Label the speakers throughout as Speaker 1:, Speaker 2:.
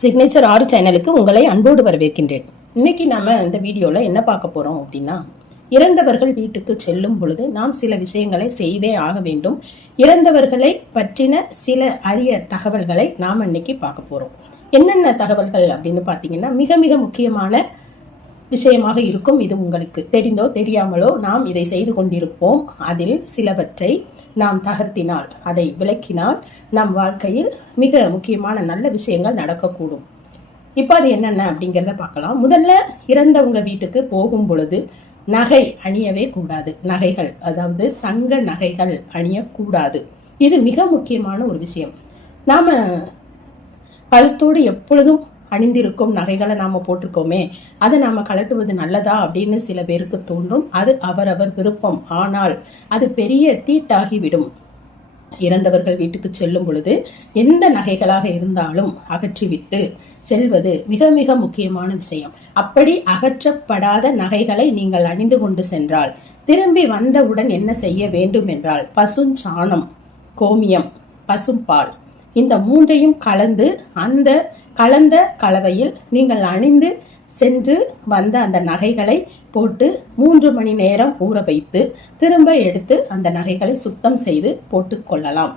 Speaker 1: Signature ஆறு சேனலுக்கு உங்களை அன்போடு வரவேற்கின்றேன். இன்னைக்கு நாம இந்த வீடியோல என்ன பார்க்க போறோம் அப்படின்னா இறந்தவர்கள் வீட்டுக்கு செல்லும் பொழுது நாம் சில விஷயங்களை செய்தே ஆக வேண்டும். இறந்தவர்களை பற்றின சில அரிய தகவல்களை நாம் இன்னைக்கு பார்க்க போறோம். என்னென்ன தகவல்கள் அப்படின்னு பார்த்தீங்கன்னா மிக மிக முக்கியமான விஷயமாக இருக்கும் இது உங்களுக்கு தெரிந்தோ தெரியாமலோ நாம் இதை செய்து கொண்டிருப்போம். அதில் சிலவற்றை நாம் தகர்த்தினால் அதை விளக்கினால் நம் வாழ்க்கையில் மிக முக்கியமான நல்ல விஷயங்கள் நடக்கக்கூடும். இப்போ அது என்னென்ன அப்படிங்கிறத பார்க்கலாம். முதல்ல இறந்தவங்க வீட்டுக்கு போகும் பொழுது நகை அணியவே கூடாது. நகைகள் அதாவது தங்க நகைகள் அணியக்கூடாது. இது மிக முக்கியமான ஒரு விஷயம். நாம் கழுத்தோடு எப்பொழுதும் அணிந்திருக்கும் நகைகளை நாம் போட்டிருக்கோமே அதை நாம் கலட்டுவது நல்லதா அப்படின்னு சில பேருக்கு தோன்றும். அது அவரவர் விருப்பம். ஆனால் அது பெரிய தீட்டாகிவிடும். இறந்தவர்கள் வீட்டுக்கு செல்லும் பொழுது எந்த நகைகளாக இருந்தாலும் அகற்றிவிட்டு செல்வது மிக மிக முக்கியமான விஷயம். அப்படி அகற்றப்படாத நகைகளை நீங்கள் அணிந்து கொண்டு சென்றால் திரும்பி வந்தவுடன் என்ன செய்ய வேண்டும் என்றால் பசுஞ்சாணம் கோமியம் பசும்பால் இந்த மூன்றையும் கலந்து அந்த கலந்த கலவையில் நீங்கள் அணிந்து சென்று வந்த அந்த நகைகளை போட்டு மூன்று மணி நேரம் ஊற வைத்து திரும்ப எடுத்து அந்த நகைகளை சுத்தம் செய்து போட்டு கொள்ளலாம்.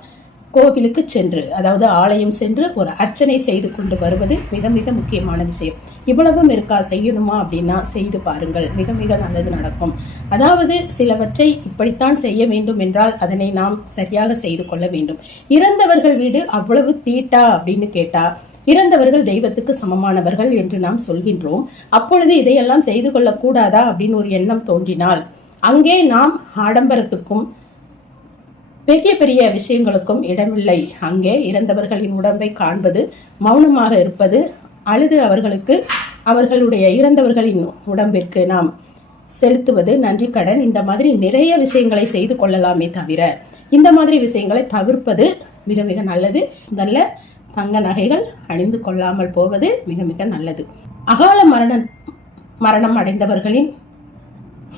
Speaker 1: கோவிலுக்கு சென்று அதாவது ஆலயம் சென்று ஒரு அர்ச்சனை செய்து கொண்டு வருவது மிக மிக முக்கியமான விஷயம். இவ்வளவும் இருக்கா? செய்யணுமா? அப்படின்னா செய்து பாருங்கள். மிக மிக நல்லது நடக்கும். அதாவது சிலவற்றை இப்படித்தான் செய்ய வேண்டும் என்றால் அதனை நாம் சரியாக செய்து கொள்ள வேண்டும். இறந்தவர்கள் வீடு அவ்வளவு தீட்டா அப்படின்னு கேட்டா இறந்தவர்கள் தெய்வத்துக்கு சமமானவர்கள் என்று நாம் சொல்கின்றோம். அப்பொழுது இதையெல்லாம் செய்து கொள்ளக்கூடாதா? அப்படின்னு ஒரு எண்ணம் தோன்றினால் அங்கே நாம் ஆடம்பரத்துக்கும் பெரிய பெரிய விஷயங்களுக்கும் இடமில்லை. அங்கே இறந்தவர்களின் உடம்பை காண்பது மௌனமாக இருப்பது அழுது அவர்களுக்கு அவர்களுடைய இறந்தவர்களின் உடம்பிற்கு நாம் செலுத்துவது நன்றி கடன். இந்த மாதிரி நிறைய விஷயங்களை செய்து கொள்ளலாமே தவிர இந்த மாதிரி விஷயங்களை தவிர்ப்பது மிக மிக நல்லது. நல்ல தங்க நகைகள் அணிந்து கொள்ளாமல் போவது மிக மிக நல்லது. அகால மரணம் மரணம் அடைந்தவர்களின்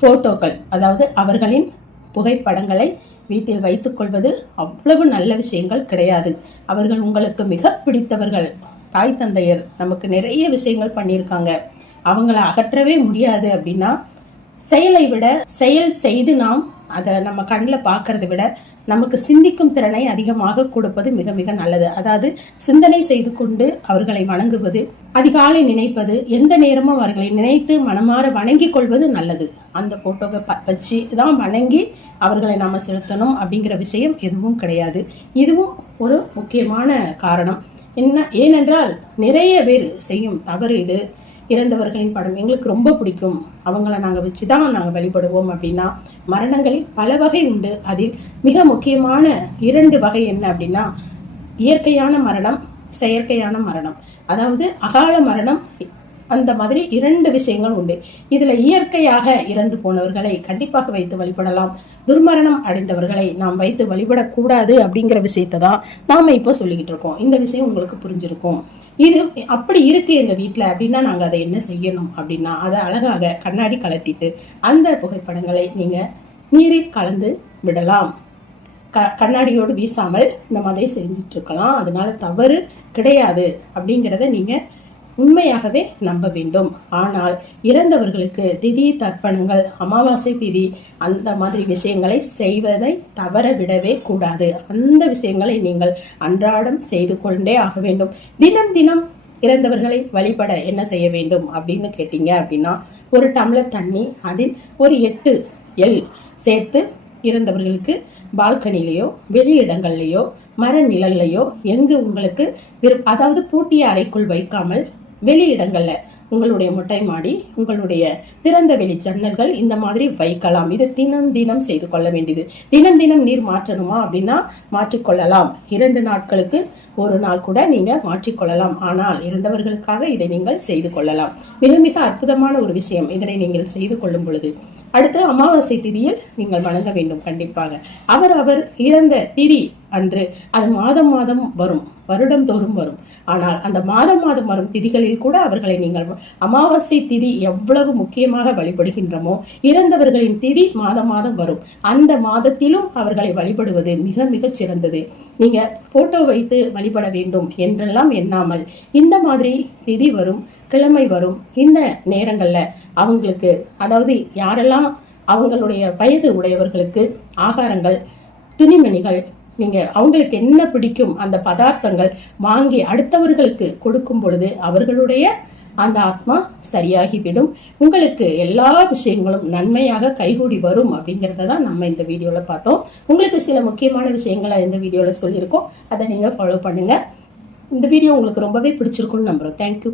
Speaker 1: போட்டோக்கள் அதாவது அவர்களின் புகைப்படங்களை வீட்டில் வைத்துக் கொள்வது அவ்வளவு நல்ல விஷயங்கள் கிடையாது. அவர்கள் உங்களுக்கு மிக பிடித்தவர்கள். தாய் தந்தையர் நமக்கு நிறைய விஷயங்கள் பண்ணியிருக்காங்க. அவங்கள அகற்றவே முடியாது அப்படின்னா செயலை விட செயல் செய்து நாம் அதை நம்ம கண்ணில் பார்க்கறத விட நமக்கு சிந்திக்கும் திறனை அதிகமாக கொடுப்பது மிக மிக நல்லது. அதாவது சிந்தனை செய்து கொண்டு அவர்களை வணங்குவது அதிகாலை நினைப்பது எந்த நேரமும் அவர்களை நினைத்து மனமாற வணங்கிக் கொள்வது நல்லது. அந்த போட்டோவை ப வச்சு தான் வணங்கி அவர்களை நாம் செலுத்தணும் அப்படிங்கிற விஷயம் எதுவும் கிடையாது. இதுவும் ஒரு முக்கியமான காரணம். என்ன ஏனென்றால் நிறைய பேர் செய்யும் தவறு இது. இறந்தவர்களின் படம் எங்களுக்கு ரொம்ப பிடிக்கும். அவங்கள நாங்கள் வச்சு தான் நாங்கள் வழிபடுவோம் அப்படின்னா மரணங்களில் பல வகை உண்டு. அதில் மிக முக்கியமான இரண்டு வகை என்ன அப்படின்னா இயற்கையான மரணம் செயற்கையான மரணம். அதாவது அகால மரணம் அந்த மாதிரி இரண்டு விஷயங்கள் உண்டு. இதுல இயற்கையாக இறந்து போனவர்களை கண்டிப்பாக வைத்து வழிபடலாம். துர்மரணம் அடைந்தவர்களை நாம் வைத்து வழிபடக்கூடாது அப்படிங்கிற விஷயத்தை தான் நாம இப்போ சொல்லிக்கிட்டு இருக்கோம். இந்த விஷயம் உங்களுக்கு புரிஞ்சிருக்கும். இது அப்படி இருக்கு எங்க வீட்டில் அப்படின்னா நாங்கள் அதை என்ன செய்யணும் அப்படின்னா அதை அழகாக கண்ணாடி கலட்டிட்டு அந்த புகைப்படங்களை நீங்க நீரில் கலந்து விடலாம். க கண்ணாடியோடு வீசாமல் இந்த மாதிரி செஞ்சிட்ருக்கலாம். அதனால் தவறு கிடையாது அப்படிங்கிறத நீங்கள் உண்மையாகவே நம்ப வேண்டும். ஆனால் இறந்தவர்களுக்கு திதி தர்ப்பணங்கள் அமாவாசை திதி அந்த மாதிரி விஷயங்களை செய்வதை தவற விடவே கூடாது. அந்த விஷயங்களை நீங்கள் அன்றாடம் செய்து கொண்டே ஆக வேண்டும். தினம் தினம் இறந்தவர்களை வழிபட என்ன செய்ய வேண்டும் அப்படின்னு கேட்டீங்க அப்படின்னா ஒரு டம்ளர் தண்ணி அதில் ஒரு எட்டு எல் சேர்த்து இறந்தவர்களுக்கு பால்கனிலேயோ வெளியிடங்கள்லேயோ மர நிழல்லையோ எங்கு உங்களுக்கு விரு அதாவது பூட்டிய அறைக்குள் வைக்காமல் வெளியிடங்களில் உங்களுடைய மொட்டை மாடி உங்களுடைய திறந்த வெளி ஜன்னல்கள் இந்த மாதிரி வைக்கலாம். இது தினம் தினம் செய்து கொள்ள வேண்டியது. தினம் தினம் நீர் மாற்றணுமா அப்படின்னா மாற்றிக்கொள்ளலாம் இரண்டு நாட்களுக்கு ஒரு நாள் கூட நீங்கள் மாற்றிக்கொள்ளலாம் ஆனால் இறந்தவர்களுக்காக இதை நீங்கள் செய்து கொள்ளலாம். மிக மிக அற்புதமான ஒரு விஷயம். இதனை நீங்கள் செய்து கொள்ளும் பொழுது அடுத்து அமாவாசை திதியில் நீங்கள் வணங்க வேண்டும் கண்டிப்பாக. அவர் அவர் இறந்த திதி அன்று அது மாதம் மாதம் வரும் வருடம் தோறும் வரும். ஆனால் அந்த மாதம் மாதம் வரும் திதிகளில் கூட அவர்களை நீங்கள் அமாவாசை திதி எவ்வளவு முக்கியமாக வழிபடுகின்றமோ இறந்தவர்களின் திதி மாதம் மாதம் வரும். அந்த மாதத்திலும் அவர்களை வழிபடுவது மிக மிகச் சிறந்தது. நீங்கள் போட்டோ வைத்து வழிபட வேண்டும் என்றெல்லாம் எண்ணாமல் இந்த மாதிரி திதி வரும் கிழமை வரும் இந்த நேரங்களில் அவங்களுக்கு அதாவது யாரெல்லாம் அவங்களுடைய வயது உடையவர்களுக்கு ஆகாரங்கள் துணிமணிகள் நீங்கள் அவங்களுக்கு என்ன பிடிக்கும் அந்த பதார்த்தங்கள் வாங்கி அடுத்தவர்களுக்கு கொடுக்கும் பொழுது அவர்களுடைய அந்த ஆத்மா சரியாகிவிடும். உங்களுக்கு எல்லா விஷயங்களும் நன்மையாக கைகூடி வரும் அப்படிங்கிறத தான் நம்ம இந்த வீடியோவில் பார்த்தோம். உங்களுக்கு சில முக்கியமான விஷயங்களை இந்த வீடியோவில் சொல்லியிருக்கோம். அதை நீங்கள் ஃபாலோ பண்ணுங்கள் இந்த வீடியோ உங்களுக்கு ரொம்பவே பிடிச்சிருக்கும்னு நம்புகிறோம் தேங்க்யூ